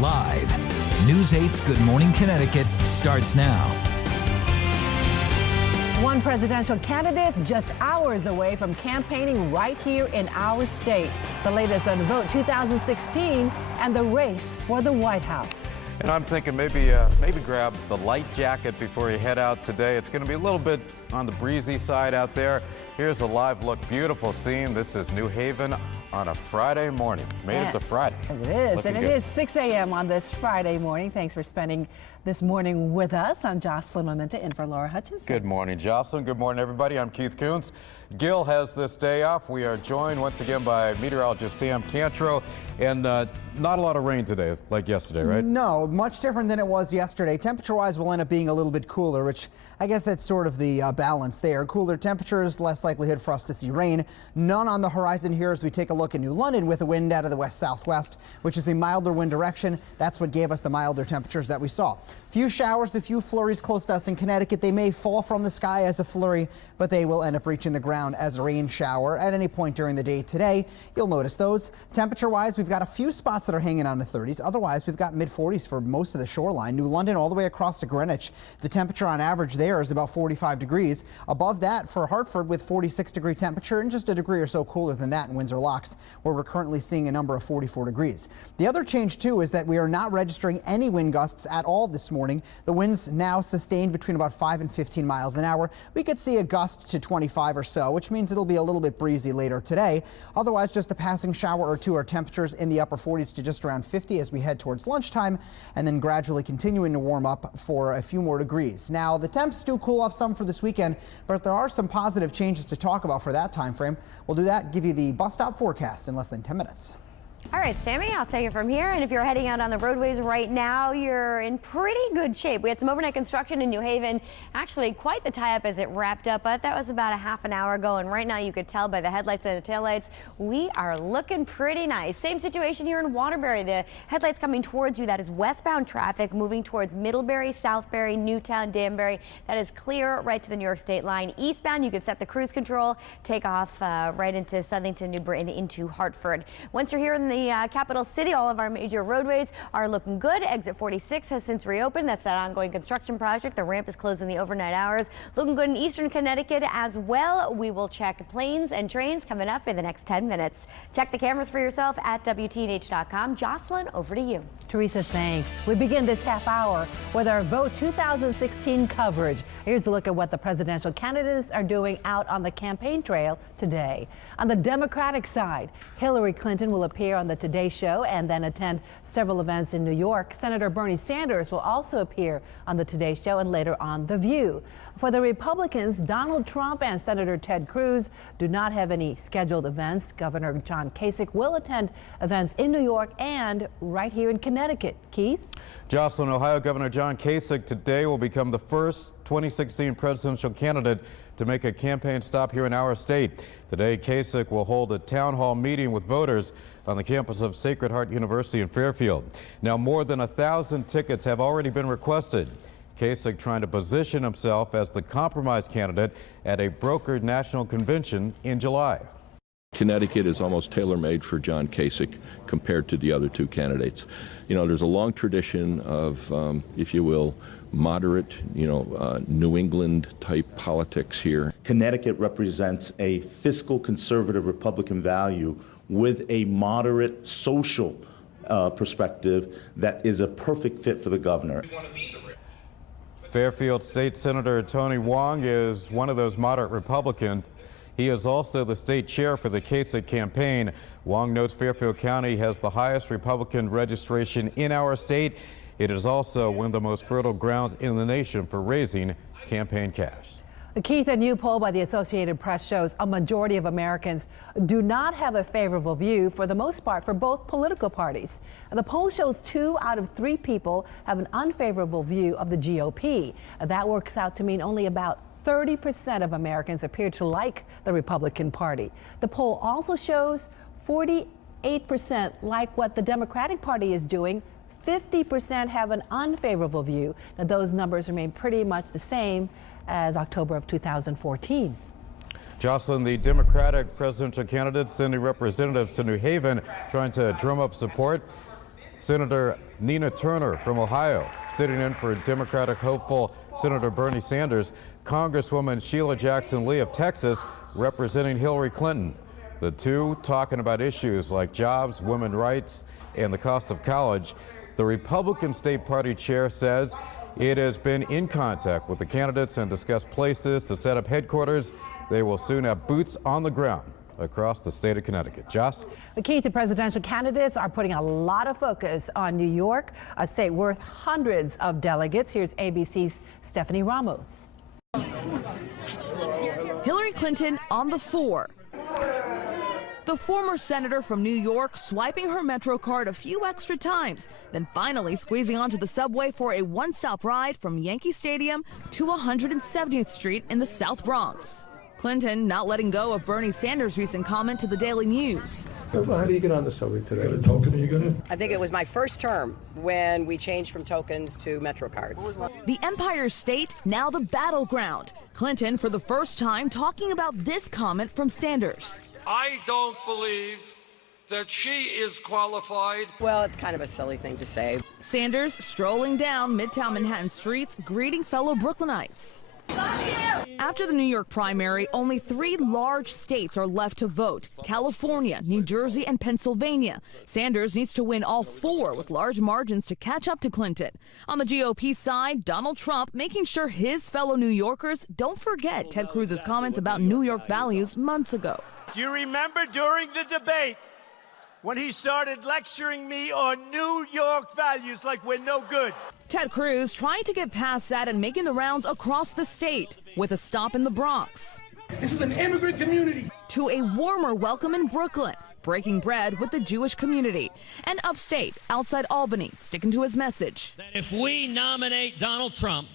Live, News 8's Good Morning Connecticut starts now. One presidential candidate just hours away from campaigning right here in our state. The latest on Vote 2016 and the race for the White House. And I'm thinking maybe grab the light jacket before you head out today. It's going to be a little bit on the breezy side out there. Here's a live look, beautiful scene. This is New Haven on a Friday morning. Made it to Friday. It is, Looking and it good. is 6 a.m. on this Friday morning. Thanks for spending this morning with us. I'm Jocelyn Momenta in for Laura Hutchinson. Good morning, Jocelyn. Good morning, everybody. I'm Keith Coons. Gil has this day off. We are joined once again by meteorologist Sam Cantro. And not a lot of rain today, like yesterday, right? No, much different than it was yesterday. Temperature-wise, we'll end up being a little bit cooler, which I guess that's sort of the balance there. Cooler temperatures, less likelihood for us to see rain. None on the horizon here as we take a look at New London with a wind out of the west-southwest, which is a milder wind direction. That's what gave us the milder temperatures that we saw. Few showers, a few flurries close to us in Connecticut. They may fall from the sky as a flurry, but they will end up reaching the ground as a rain shower at any point during the day today. You'll notice those. Temperature-wise, we've got a few spots that are hanging on the 30s. Otherwise, we've got mid-40s for most of the shoreline. New London all the way across to Greenwich. The temperature on average there is about 45 degrees. Above that for Hartford with 46-degree temperature and just a degree or so cooler than that in Windsor Locks, where we're currently seeing a number of 44 degrees. The other change, too, is that we are not registering any wind gusts at all this morning. The winds now sustained between about 5 and 15 miles an hour. We could see a gust to 25 or so, which means it'll be a little bit breezy later today. Otherwise, just a passing shower or two. Our temperatures in the upper 40s to just around 50 as we head towards lunchtime, and then gradually continuing to warm up for a few more degrees. Now, the temps do cool off some for this weekend, but there are some positive changes to talk about for that time frame. We'll do that, give you the bus stop forecast in less than 10 minutes. All right, Sammy, I'll take it from here. And if you're heading out on the roadways right now, you're in pretty good shape. We had some overnight construction in New Haven. Actually, quite the tie-up as it wrapped up, but that was about a half an hour ago. And right now, you could tell by the headlights and the taillights, we are looking pretty nice. Same situation here in Waterbury. The headlights coming towards you, that is westbound traffic moving towards Middlebury, Southbury, Newtown, Danbury. That is clear right to the New York State line. Eastbound, you could set the cruise control, take off right into Southington, Newbury, and into Hartford. Once you're here in the capital city, all of our major roadways are looking good. Exit 46 has since reopened. That's that ongoing construction project. The ramp is closed in the overnight hours. Looking good in eastern Connecticut as well. We will check planes and trains coming up in the next 10 minutes. Check the cameras for yourself at WTNH.com. Jocelyn, over to you. Teresa, thanks. We begin this half hour with our Vote 2016 coverage. Here's a look at what the presidential candidates are doing out on the campaign trail today. On the Democratic side, Hillary Clinton will appear on the Today Show and then attend several events in New York. Senator Bernie Sanders will also appear on the Today Show and later on The View. For the Republicans, Donald Trump and Senator Ted Cruz do not have any scheduled events. Governor John Kasich will attend events in New York and right here in Connecticut. Keith? Jocelyn, Ohio Governor John Kasich today will become the first 2016 presidential candidate to make a campaign stop here in our state. Today, Kasich will hold a town hall meeting with voters on the campus of Sacred Heart University in Fairfield. Now, more than 1,000 tickets have already been requested. Kasich trying to position himself as the compromise candidate at a brokered national convention in July. Connecticut is almost tailor-made for John Kasich compared to the other two candidates. You know, there's a long tradition of, if you will, moderate, New England type politics here. Connecticut represents a fiscal conservative Republican value with a moderate social perspective that is a perfect fit for the governor. Fairfield State Senator Tony Wong is one of those moderate Republicans. He is also the state chair for the Kasich campaign. Wong notes Fairfield County has the highest Republican registration in our state. It is also one of the most fertile grounds in the nation for raising campaign cash. Keith, a new poll by the Associated Press shows a majority of Americans do not have a favorable view, for the most part, for both political parties. The poll shows 2 out of 3 people have an unfavorable view of the GOP. That works out to mean only about 30% of Americans appear to like the Republican Party. The poll also shows 48% like what the Democratic Party is doing. 50% have an unfavorable view. Now, those numbers remain pretty much the same as October of 2014. Jocelyn, the Democratic presidential candidate sending representatives to New Haven trying to drum up support. Senator Nina Turner from Ohio, sitting in for Democratic hopeful Senator Bernie Sanders. Congresswoman Sheila Jackson Lee of Texas, representing Hillary Clinton. The two talking about issues like jobs, women's rights, and the cost of college. The Republican State Party chair says it has been in contact with the candidates and discussed places to set up headquarters. They will soon have boots on the ground across the state of Connecticut. Joss? Keith, the presidential candidates are putting a lot of focus on New York, a state worth hundreds of delegates. Here's ABC's Stephanie Ramos. Hillary Clinton on the fore. The former senator from New York swiping her Metro card a few extra times, then finally squeezing onto the subway for a one-stop ride from Yankee Stadium to 170th Street in the South Bronx. Clinton not letting go of Bernie Sanders' recent comment to the Daily News. How do you get on the subway today? Got a token? Are you gonna? I think it was my first term when we changed from tokens to Metro cards. The Empire State, now the battleground. Clinton, for the first time, talking about this comment from Sanders. I don't believe that she is qualified. Well, it's kind of a silly thing to say. Sanders strolling down Midtown Manhattan streets, greeting fellow Brooklynites. After the New York primary, only 3 large states are left to vote: California, New Jersey, and Pennsylvania. Sanders needs to win all 4 with large margins to catch up to Clinton. On the GOP side, Donald Trump making sure his fellow New Yorkers don't forget Ted Cruz's comments about New York values months ago. Do you remember during the debate when he started lecturing me on New York values like we're no good? Ted Cruz trying to get past that and making the rounds across the state with a stop in the Bronx. This is an immigrant community. To a warmer welcome in Brooklyn, breaking bread with the Jewish community. And upstate, outside Albany, sticking to his message. If we nominate Donald Trump,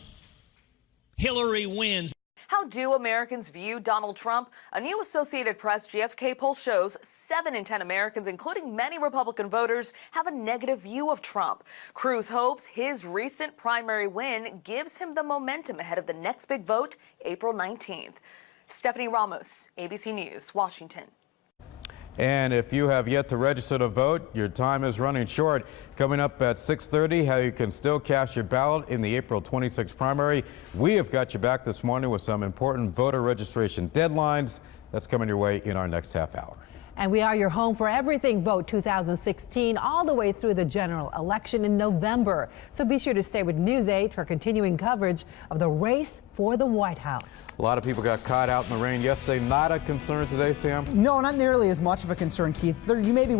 Hillary wins. How do Americans view Donald Trump? A new Associated Press GFK poll shows 7 in 10 Americans, including many Republican voters, have a negative view of Trump. Cruz hopes his recent primary win gives him the momentum ahead of the next big vote, April 19th. Stephanie Ramos, ABC News, Washington. And if you have yet to register to vote, your time is running short. Coming up at 6:30, how you can still cast your ballot in the April 26 primary. We have got you back this morning with some important voter registration deadlines. That's coming your way in our next half hour. And we are your home for everything Vote 2016, all the way through the general election in November. So be sure to stay with News 8 for continuing coverage of the race for the White House. A lot of people got caught out in the rain yesterday. Not a concern today, Sam? No, not nearly as much of a concern, Keith. You may be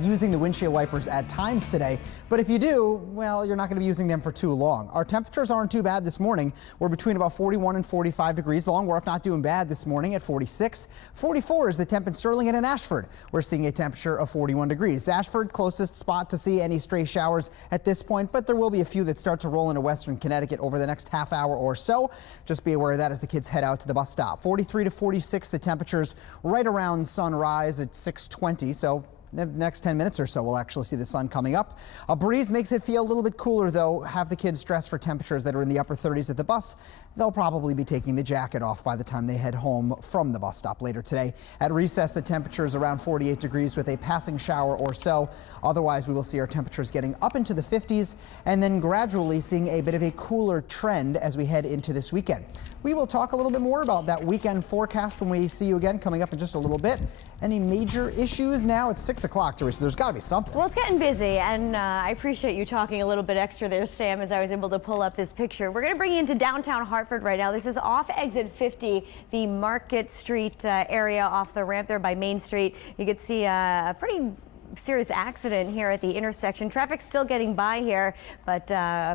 using the windshield wipers at times today, but if you do, well, you're not going to be using them for too long. Our temperatures aren't too bad this morning. We're between about 41 and 45 degrees. Long Wharf not doing bad this morning at 46. 44 is the temp in Sterling and in Ashford. We're seeing a temperature of 41 degrees. Ashford, closest spot to see any stray showers at this point, but there will be a few that start to roll into western Connecticut over the next half hour or so. Just be aware of that as the kids head out to the bus stop. 43 to 46, the temperatures right around sunrise at 6:20. So the next 10 minutes or so, we'll actually see the sun coming up. A breeze makes it feel a little bit cooler, though. Have the kids dress for temperatures that are in the upper 30s at the bus. They'll probably be taking the jacket off by the time they head home from the bus stop later today. At recess, the temperature is around 48 degrees with a passing shower or so. Otherwise, we will see our temperatures getting up into the 50s and then gradually seeing a bit of a cooler trend as we head into this weekend. We will talk a little bit more about that weekend forecast when we see you again coming up in just a little bit. Any major issues now? It's 6 o'clock, Teresa. There's got to be something. Well, it's getting busy, and I appreciate you talking a little bit extra there, Sam, as I was able to pull up this picture. We're going to bring you into downtown Hartford right now. This is off exit 50, the Market Street area off the ramp there by Main Street. You can see a pretty serious accident here at the intersection. Traffic's still getting by here, but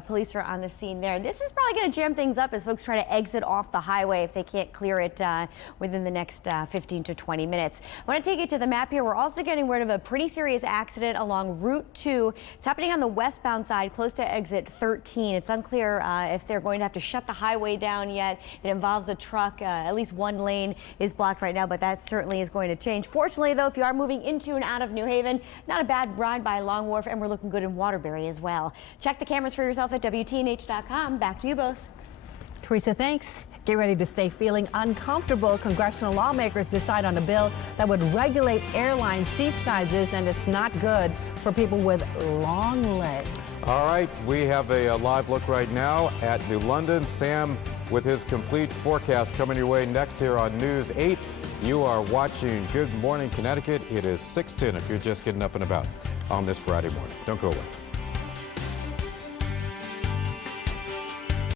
police are on the scene there. This is probably going to jam things up as folks try to exit off the highway if they can't clear it within the next 15 to 20 minutes. I want to take you to the map here. We're also getting rid of a pretty serious accident along Route 2. It's happening on the westbound side, close to exit 13. It's unclear if they're going to have to shut the highway down yet. It involves a truck. At least one lane is blocked right now, but that certainly is going to change. Fortunately, though, if you are moving into and out of New Haven, not a bad ride by Long Wharf, and we're looking good in Waterbury as well. Check the cameras for yourself at WTNH.com. Back to you both. Teresa, thanks. Get ready to stay feeling uncomfortable. Congressional lawmakers decide on a bill that would regulate airline seat sizes, and it's not good for people with long legs. All right, we have a live look right now at New London. Sam with his complete forecast coming your way next here on News 8. You are watching Good Morning Connecticut. It is 6:10 if you're just getting up and about on this Friday morning. Don't go away.